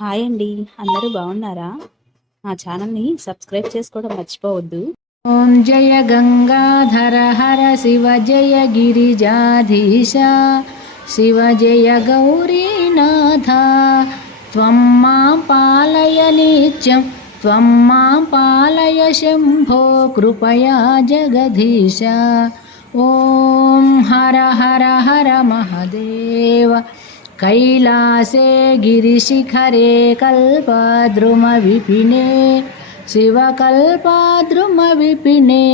Hi అండి. అందరూ బాగున్నారా? మా ఛానల్‌ని సబ్స్క్రైబ్ చేసుకోవడం మర్చిపోవద్దు. ఓం జయ గంగాధర హర శివ జయ గిరిజాధీశ శివ జయ గౌరీనాథ త్వం మాం పాలయ నిత్యం త్వం మాం పాలయ శంభో కృపయా జగదీశ. ఓం హర హర హర మహదేవ. कैलासे गिरिशिखरे कल्पद्रुमविपिने शिवकल्पद्रुमविपिने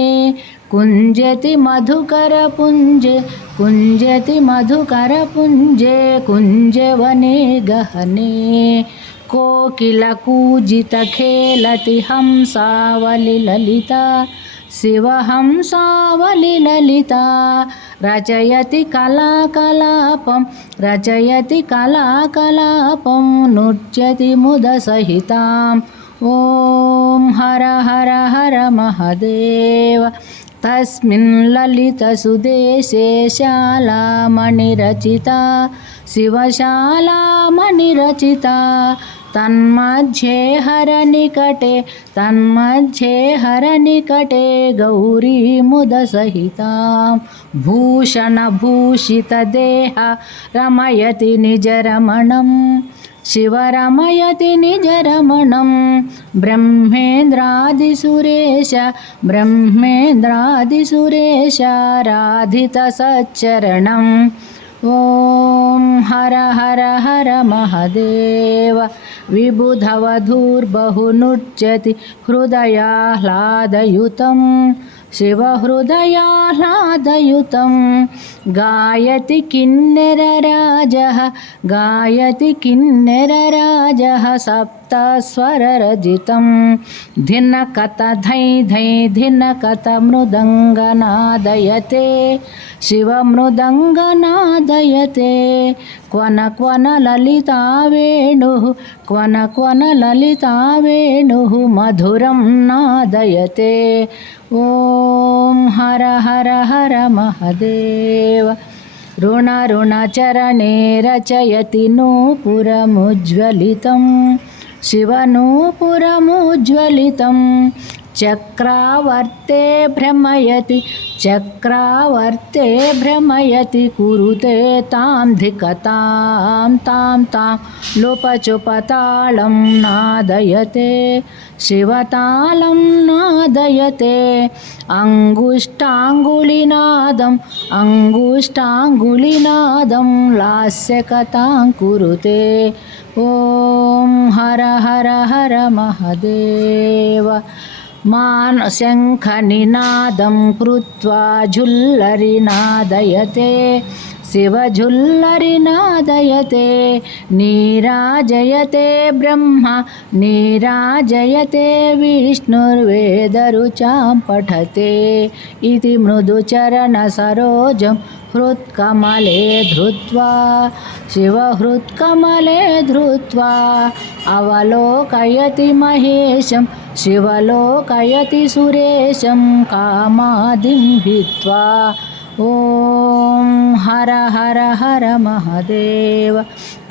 कुञ्जति मधुकरपुञ्जे कुञ्जति मधुकरपुञ्जे कुञ्जवने गहने कोकिलकूजितखेलति हंसावलिललिता शिवहंसावलिललिता रचयति कलाकलापं रचयति कलाकलापं नृत्यति मुदसहिताम्. ॐ हर हर हर महदेव. तस्मिन् ललितसुदेशे शालामणिरचिता शिवशालामणिरचिता तन्मध्ये हरनिकटे गौरी मुदसहितां भूषणभूषितदेह रमयति निजरमणं शिवरमयति निजरमणं ब्रह्मेन्द्रादिसुरेश राधितसच्चरणम्. ॐ हर हर हर महदेव. विबुधवधूर्बहुनृत्यति हृदयाह्लादयुतं शिवहृदयाह्लादयुतं गायति किन्नरराजः सप्तस्वररजितं धिनकत धै धै धिनकत मृदङ्गनादयते शिवमृदङ्गनादयते क्वन क्वन ललिता वेणुः मधुरं नादयते. ॐ हर हर हर महदेव. ऋणचरणे रचयति नूपुरमुज्ज्वलितं शिवनूपुरमुज्ज्वलितं चक्रावर्ते भ्रमयति कुरुते तां धिकतां तां लोपचुपतालं नादयते शिवतालं नादयते अङ्गुष्ठाङ्गुलिनादं लास्यकथां कुरुते. ॐ हर हर हर महदेव. शङ्खनिनादं कृत्वा झुल्लरिनादयते शिवझुल्लरिनादयते नीराजयते ब्रह्मा नीराजयते विष्णुर्वेदरुचां पठते इति मृदुचरणसरोजं हृत्कमले धृत्वा शिवहृत्कमले धृत्वा अवलोकयति महेशं शिवलोकयति सुरेशं कामादिं भित्वा. ॐ हर हर हर महदेव.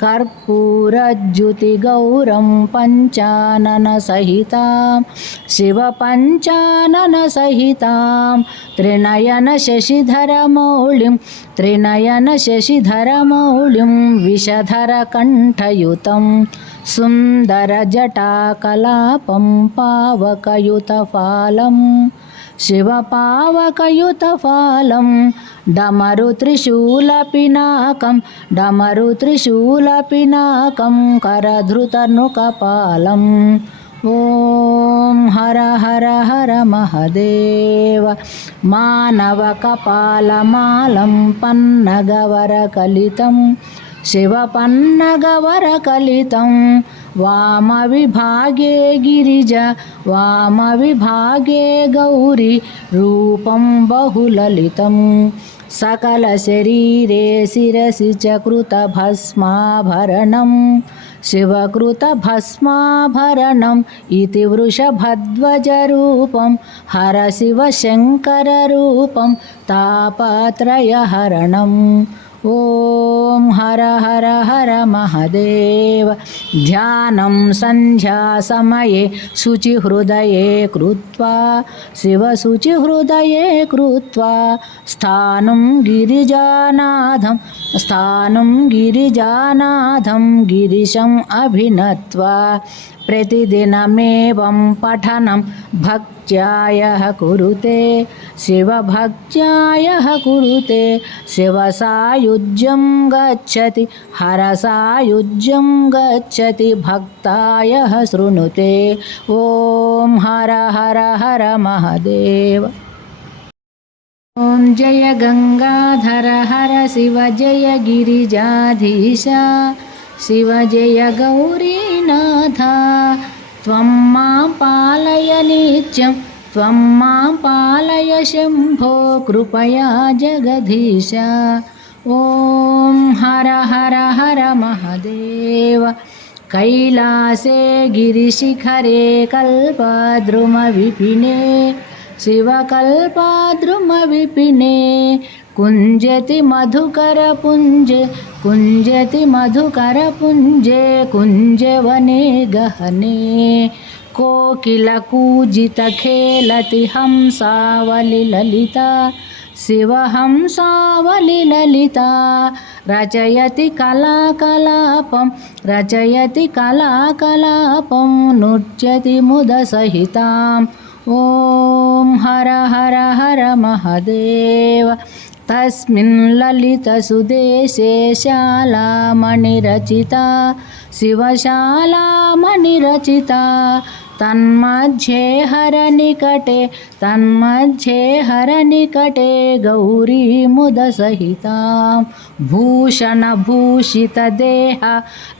कर्पूरज्युतिगौरं पञ्चाननसहितां शिवपञ्चाननसहितां त्रिनयनशशिधरमौलिं विषधरकण्ठयुतं सुन्दरजटाकलापं पावकयुतफालं शिवपावकयुतफालं डमरुत्रिशूलपिनाकं करधृतनुकपालम्. ॐ हर हर हर महदेव. मानवकपालमालं पन्नगवरकलितं शिवपन्नगवरकलितं वामविभागे गिरिजा वामविभागे गौरी रूपं बहुललितं सकलशरीरे शिरसि च कृतभस्माभरणं शिवकृतभस्माभरणम् इति वृषभध्वजरूपं हरशिवशङ्कररूपं तापत्रयहरणम्. ॐ हर हर हर महादेव। ध्यानं सन्ध्यासमये शुचिहृदये कृत्वा शिवशुचिहृदये कृत्वा स्थानं गिरिजानाथं गिरिशम् अभिनत्वा प्रतिदिनमेवं पठनं भक्त्यायः कुरुते शिवभक्त्यायः कुरुते शिवसायुज्यं गच्छति हरसायुज्यं गच्छति भक्तायः शृणुते। ॐ हर हर हर महादेव। ॐ जय गंगाधर हर शिव जय गिरिजाधीश शिव जय गौरीनाथ। त्वं मां पालय नित्यं त्वं मां पालय शम्भो कृपया जगदीश। ॐ हर हर हर महादेव। कैलासे गिरिशिखरे कल्पद्रुमविपिने शिवकल्पद्रुमविपिने कुञ्जति मधुकरपुञ्जे कुञ्जवने गहने कोकिलकूजितखेलति हंसावलिललिता शिवहंसावलिललिता रचयति कलाकलापं नृत्यति मुदसहिताम्। ॐ हर हर हर महादेव। तस्मिन् ललितसुदेशे शालामणिरचिता शिवशालामणिरचिता तन्मध्ये हरनिकटे गौरीमुदसहितां भूषणभूषितदेहा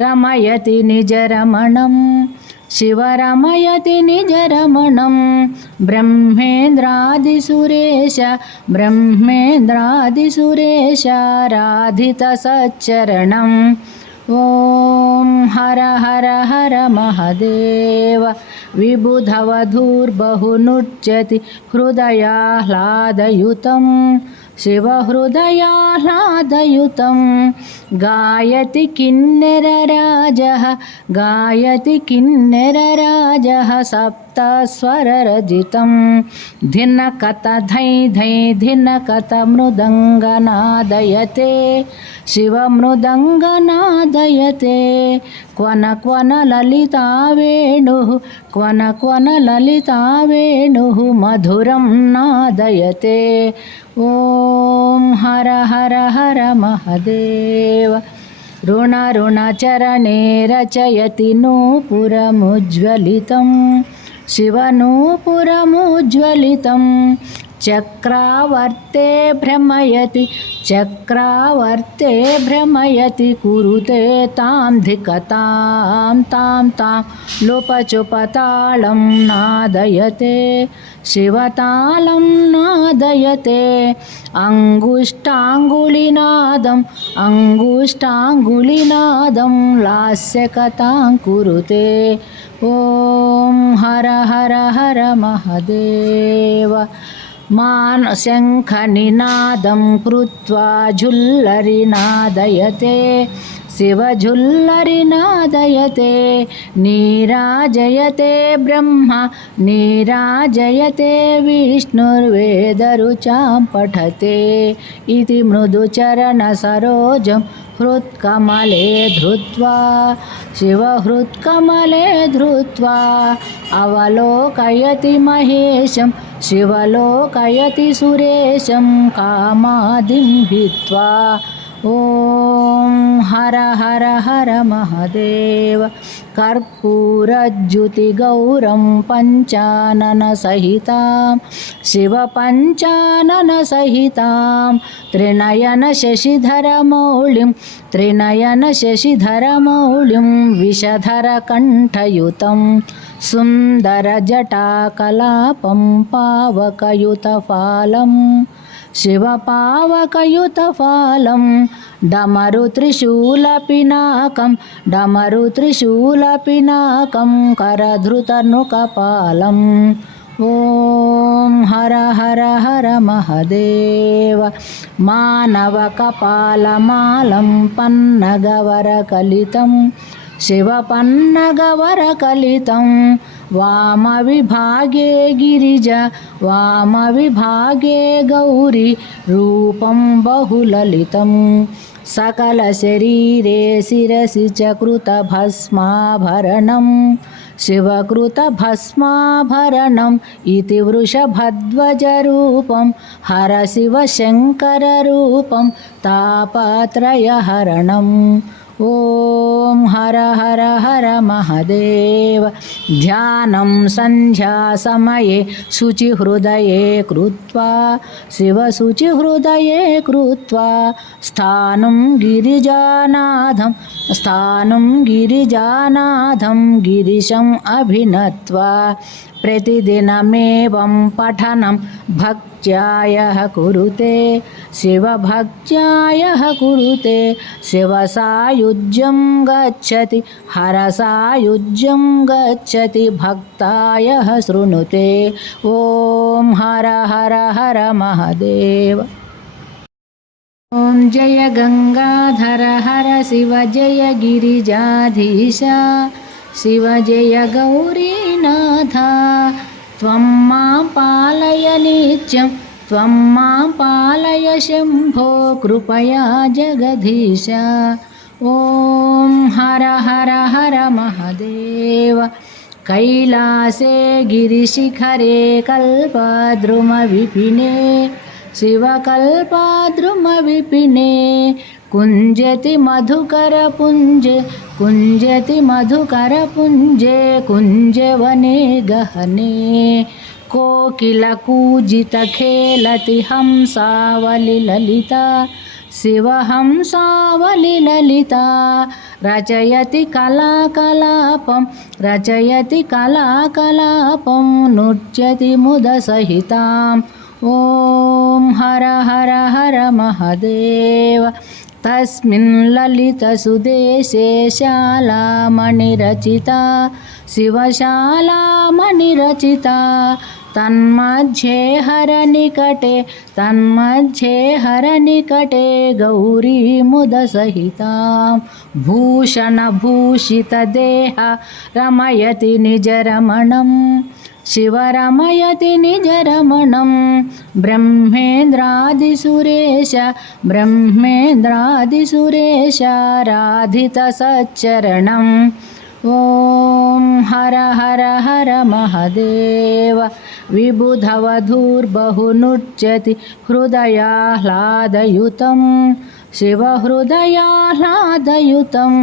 रमयति निजरमणं शिवरमयति निजरमणं ब्रह्मेन्द्रादिसुरेश राधितसच्चरणम्। ॐ हर हर हर महादेव। विबुधवधूर्बहुनृत्यति हृदयाह्लादयुतं शिवहृदयाह्लादयुतं गायति किन्नरराजः सप्तस्वररजितं धिनकत धै धै धिनकत मृदङ्गनादयते शिवमृदङ्गनादयते क्वन क्वन ललिता वेणुः मधुरं नादयते। ॐ हर हर हर महादेव। ऋणचरणे रचयति नूपुरमुज्ज्वलितं शिवनूपुरमुज्ज्वलितं चक्रावर्ते भ्रमयति कुरुते तां धिकतां तां लोपचुपतालं नादयते शिवतालं नादयते अङ्गुष्ठाङ्गुलिनादं लास्यकथां कुरुते। ॐ हर हर हर महादेव। शङ्खनिनादं कृत्वा झुल्लरिनादयते शिवझुल्लरिनादयते नीराजयते ब्रह्मा नीराजयते विष्णुर्वेदरुचां पठते इति मृदुचरणसरोजं हृत्कमले धृत्वा शिवहृत्कमले धृत्वा अवलोकयति महेशं शिवलोकयति सुरेशं कामादिं हित्वा। ॐ हर हर हर महादेव। कर्पूरज्युतिगौरं पञ्चाननसहितां शिवपञ्चाननसहितां त्रिनयनशशिधरमौलिं विषधरकण्ठयुतं सुन्दरजटाकलापं पावकयुतफालं शिवपावकयुतफालं डमरुत्रिशूलपिनाकं करधृतनुकपालं ॐ हर हर हर महदेव मानवकपालमालं पन्नगवरकलितं शिवपन्नगवरकलितं वामविभागे गिरिजा वामविभागे गौरी रूपं बहुललितं सकलशरीरे शिरसि च कृतभस्माभरणं शिवकृतभस्माभरणम् इति वृषभध्वजरूपं हरशिवशङ्कररूपं तापत्रयहरणम् ॐ हर हर हर महदेव ध्यानं सन्ध्यासमये शुचिहृदये कृत्वा शिवशुचिहृदये कृत्वा स्थानं गिरिजानाथं गिरिशम् अभिनत्वा प्रतिदिनमेवं पठनं भक्त्यायः कुरुते शिवभक्त्यायः कुरुते शिवसायुज्यं गच्छति हरसायुज्यं गच्छति भक्तायः शृणुते ॐ हर हर हर महदेव ॐ जय गंगाधर हर शिव जय गिरिजाधीशा शिव जय गौरीनाथ त्वं मां पालय नित्यं त्वं मां पालय शम्भो कृपया जगदीश ॐ हर हर हर महदेव कैलासे गिरिशिखरे कल्पद्रुमविपिने शिवकल्पद्रुमविपिने कुञ्जति मधुकरपुञ्जे कुञ्जवने गहने कोकिलकूजितखेलति हंसावलिललिता शिवहंसावलिललिता रचयति कलाकलापं नृत्यति मुदसहिताम् ॐ हर हर हर महदेव तस्मिन् ललितसुदेशे शालामणिरचिता शिवशालामणिरचिता तन्मध्ये हरनिकटे गौरी मुदसहितां भूषणभूषितदेहा रमयति निजरमणं शिवरमयति निजरमणं ब्रह्मेन्द्रादिसुरेश राधितसच्चरणम् ॐ हर हर हर महदेव विबुधवधूर्बहुनृत्यति हृदयाह्लादयुतं शिवहृदयाह्लादयुतं